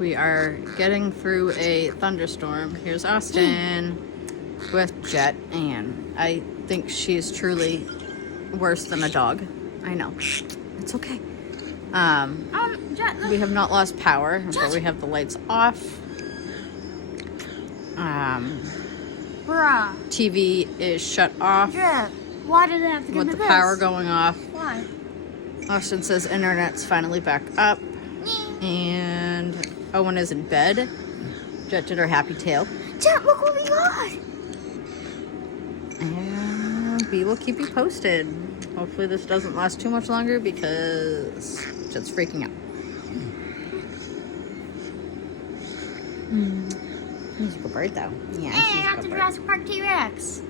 We are getting through a thunderstorm. Here's Austin with Jet, and I think she's truly worse than a dog. I know. It's okay. Jet, look. We have not lost power, but we have the lights off. Bruh. TV is shut off Jet, why did it have to get with to the this? power going off. Why? Austin says internet's finally back up. And Owen is in bed. Jet did her happy tail. Jet, look what we got. And we will keep you posted. Hopefully this doesn't last too much longer because Jet's freaking out. He's a good bird though. Yeah, Hey, he's a that's good the bird. Jurassic Park T-Rex.